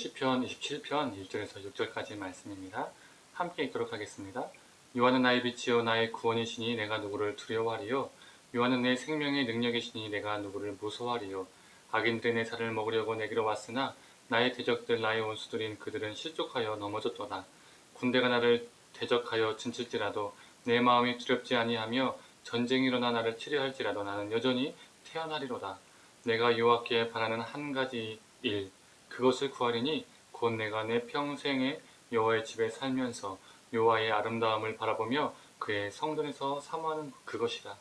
시편 27편 1절에서 6절까지 말씀입니다. 함께 읽도록 하겠습니다. 여호와는 나의 빛이요 나의 구원이시니 내가 누구를 두려워하리요. 여호와는 내 생명의 능력이시니 내가 누구를 무서워하리요. 악인들이 내 살을 먹으려고 내게로 왔으나 나의 대적들 나의 원수들인 그들은 실족하여 넘어졌도다. 군대가 나를 대적하여 진칠지라도 내 마음이 두렵지 아니하며 전쟁이 일어나 나를 치려할지라도 나는 여전히 태어나리로다. 내가 여호와께 바라는 한 가지 일 그것을 구하리니 곧 내가 내 평생에 여호와의 집에 살면서 여호와의 아름다움을 바라보며 그의 성전에서 사모하는 그것이라.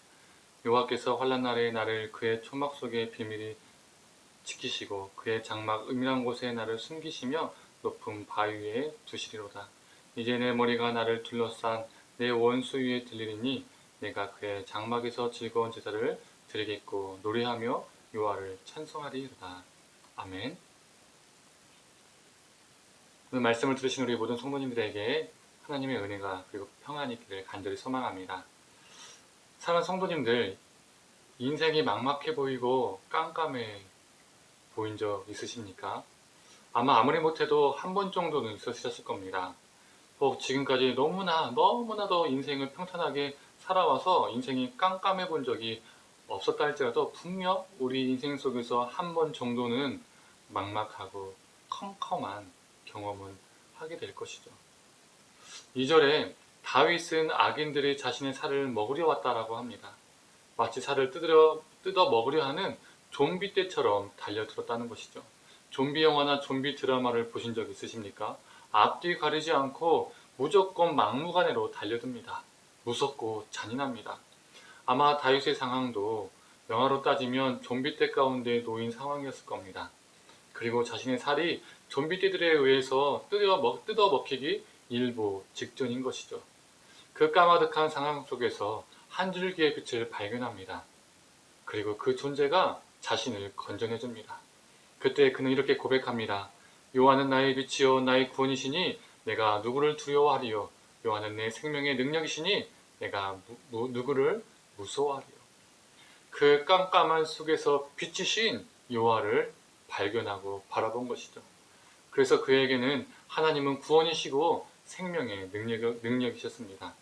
여호와께서 환난 날에 나를 그의 초막 속에 비밀히 지키시고 그의 장막 은밀한 곳에 나를 숨기시며 높은 바위 위에 두시리로다. 이제 내 머리가 나를 둘러싼 내 원수 위에 들리리니 내가 그의 장막에서 즐거운 제사를 드리겠고 노래하며 여호와를 찬송하리로다. 아멘. 오늘 말씀을 들으신 우리 모든 성도님들에게 하나님의 은혜가 그리고 평안이 있기를 간절히 소망합니다. 사랑하는 성도님들, 인생이 막막해 보이고 깜깜해 보인 적 있으십니까? 아마 아무리 못해도 한 번 정도는 있으셨을 겁니다. 혹 지금까지 너무나도 인생을 평탄하게 살아와서 인생이 깜깜해 본 적이 없었다 할지라도 분명 우리 인생 속에서 한 번 정도는 막막하고 컴컴한 경험은 하게 될 것이죠. 2절에 다윗은 악인들이 자신의 살을 먹으려 왔다라고 합니다. 마치 살을 뜯어 먹으려 하는 좀비 떼처럼 달려들었다는 것이죠. 좀비 영화나 좀비 드라마를 보신 적 있으십니까? 앞뒤 가리지 않고 무조건 막무가내로 달려듭니다. 무섭고 잔인합니다. 아마 다윗의 상황도 영화로 따지면 좀비 떼 가운데 놓인 상황이었을 겁니다. 그리고 자신의 살이 좀비 떼들에 의해서 뜯어 먹히기 일보 직전인 것이죠. 그 까마득한 상황 속에서 한 줄기의 빛을 발견합니다. 그리고 그 존재가 자신을 건져내줍니다. 그때 그는 이렇게 고백합니다. 여호와는 나의 빛이요 나의 구원이시니 내가 누구를 두려워하리요. 여호와는 내 생명의 능력이시니 내가 누구를 무서워하리요. 그 깜깜한 속에서 빛이신 여호와를 발견하고 바라본 것이죠. 그래서 그에게는 하나님은 구원이시고 생명의 능력이셨습니다.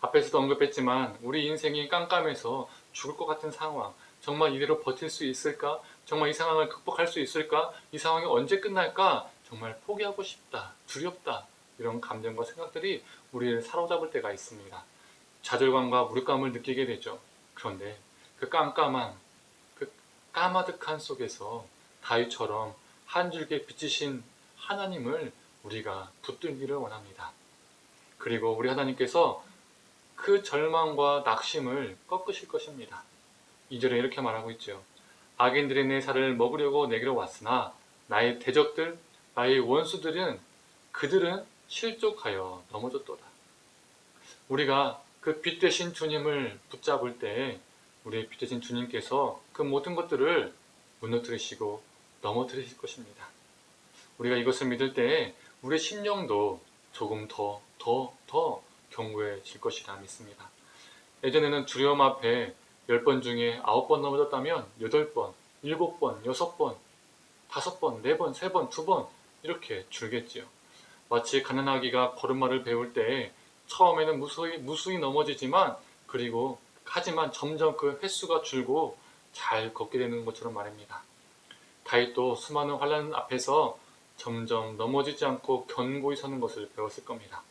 앞에서도 언급했지만 우리 인생이 깜깜해서 죽을 것 같은 상황, 정말 이대로 버틸 수 있을까? 정말 이 상황을 극복할 수 있을까? 이 상황이 언제 끝날까? 정말 포기하고 싶다, 두렵다, 이런 감정과 생각들이 우리를 사로잡을 때가 있습니다. 좌절감과 무력감을 느끼게 되죠. 그런데 그 까마득한 속에서 다윗처럼 한 줄기에 비치신 하나님을 우리가 붙들기를 원합니다. 그리고 우리 하나님께서 그 절망과 낙심을 꺾으실 것입니다. 2절에 이렇게 말하고 있죠. 악인들이 내 살을 먹으려고 내게로 왔으나 나의 대적들, 나의 원수들은 그들은 실족하여 넘어졌도다. 우리가 그 빛 대신 주님을 붙잡을 때 우리의 빛 대신 주님께서 그 모든 것들을 무너뜨리시고 넘어뜨리실 것입니다. 우리가 이것을 믿을 때 우리의 심령도 조금 더 견고해질 것이라 믿습니다. 예전에는 두려움 앞에 10번 중에 9번 넘어졌다면 8번, 7번, 6번, 5번, 4번, 3번, 2번 이렇게 줄겠지요. 마치 가난아기가 걸음마를 배울 때 처음에는 무수히 넘어지지만 하지만 점점 그 횟수가 줄고 잘 걷게 되는 것처럼 말입니다. 다윗도 수많은 환난 앞에서 점점 넘어지지 않고 견고히 서는 것을 배웠을 겁니다.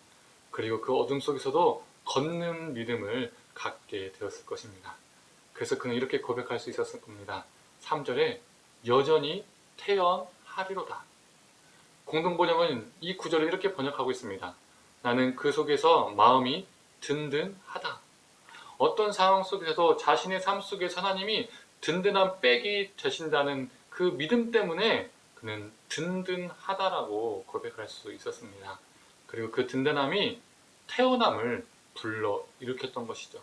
그리고 그 어둠 속에서도 걷는 믿음을 갖게 되었을 것입니다. 그래서 그는 이렇게 고백할 수 있었을 겁니다. 3절에 여전히 태연하리로다. 공동번역은 이 구절을 이렇게 번역하고 있습니다. 나는 그 속에서 마음이 든든하다. 어떤 상황 속에서도 자신의 삶 속에서 하나님이 든든한 백이 되신다는 그 믿음 때문에 그는 든든하다라고 고백할 수 있었습니다. 그리고 그 든든함이 태어남을 불러 일으켰던 것이죠.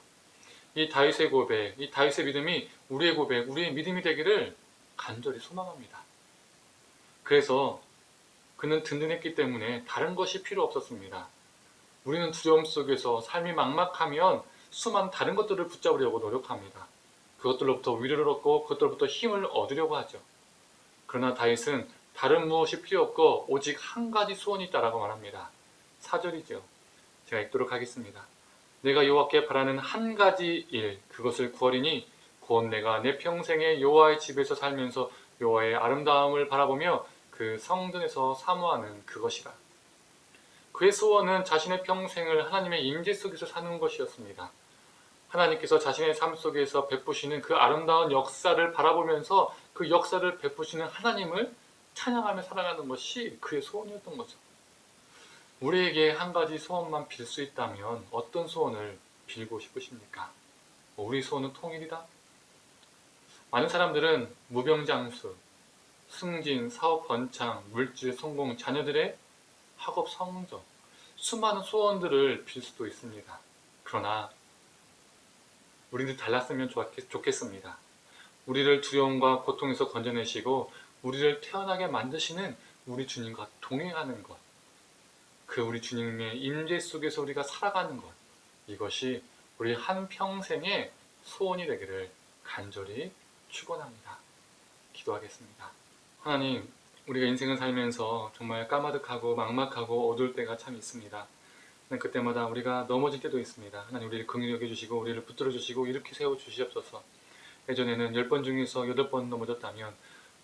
이 다윗의 고백, 이 다윗의 믿음이 우리의 고백, 우리의 믿음이 되기를 간절히 소망합니다. 그래서 그는 든든했기 때문에 다른 것이 필요 없었습니다. 우리는 두려움 속에서 삶이 막막하면 수많은 다른 것들을 붙잡으려고 노력합니다. 그것들로부터 위로를 얻고 그것들로부터 힘을 얻으려고 하죠. 그러나 다윗은 다른 무엇이 필요 없고 오직 한 가지 소원이 있다라고 말합니다. 4절이죠. 제가 읽도록 하겠습니다. 내가 여호와께 바라는 한 가지 일, 그것을 구하리니 곧 내가 내 평생에 여호와의 집에서 살면서 여호와의 아름다움을 바라보며 그 성전에서 사모하는 그것이라. 그의 소원은 자신의 평생을 하나님의 임재 속에서 사는 것이었습니다. 하나님께서 자신의 삶 속에서 베푸시는 그 아름다운 역사를 바라보면서 그 역사를 베푸시는 하나님을 찬양하며 살아가는 것이 그의 소원이었던 거죠. 우리에게 한 가지 소원만 빌 수 있다면 어떤 소원을 빌고 싶으십니까? 우리 소원은 통일이다? 많은 사람들은 무병장수, 승진, 사업 번창, 물질 성공, 자녀들의 학업 성적, 수많은 소원들을 빌 수도 있습니다. 그러나 우리는 달랐으면 좋겠습니다. 우리를 두려움과 고통에서 건져내시고 우리를 태어나게 만드시는 우리 주님과 동행하는 것, 그 우리 주님의 임재 속에서 우리가 살아가는 것, 이것이 우리 한평생의 소원이 되기를 간절히 축원합니다. 기도하겠습니다. 하나님, 우리가 인생을 살면서 정말 까마득하고 막막하고 어두울 때가 참 있습니다. 그때마다 우리가 넘어질 때도 있습니다. 하나님, 우리를 긍휼히 여겨주시고 우리를 붙들어 주시고 이렇게 세워주시옵소서. 예전에는 10번 중에서 8번 넘어졌다면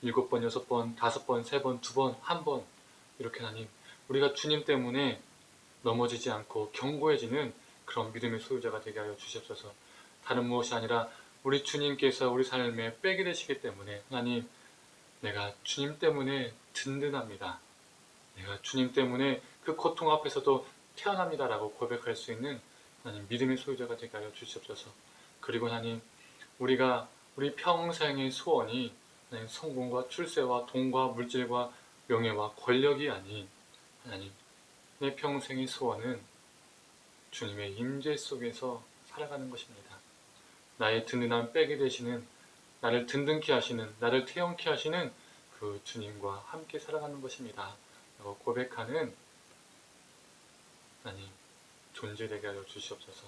7번, 6번, 5번, 3번, 2번, 1번, 이렇게 하나님, 우리가 주님 때문에 넘어지지 않고 견고해지는 그런 믿음의 소유자가 되게 하여 주시옵소서. 다른 무엇이 아니라 우리 주님께서 우리 삶에 빽이 되시기 때문에 하나님, 내가 주님 때문에 든든합니다. 내가 주님 때문에 그 고통 앞에서도 태어납니다라고 고백할 수 있는 하나님 믿음의 소유자가 되게 하여 주시옵소서. 그리고 하나님, 우리 평생의 소원이 하나님 성공과 출세와 돈과 물질과 명예와 권력이 아닌 하나님, 내 평생의 소원은 주님의 임재 속에서 살아가는 것입니다. 나의 든든한 백이 되시는, 나를 든든케 하시는, 나를 태영케 하시는 그 주님과 함께 살아가는 것입니다. 라고 고백하는 하나님 존재되게 하여 주시옵소서.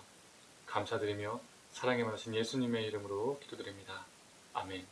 감사드리며 사랑에 많으신 예수님의 이름으로 기도드립니다. 아멘.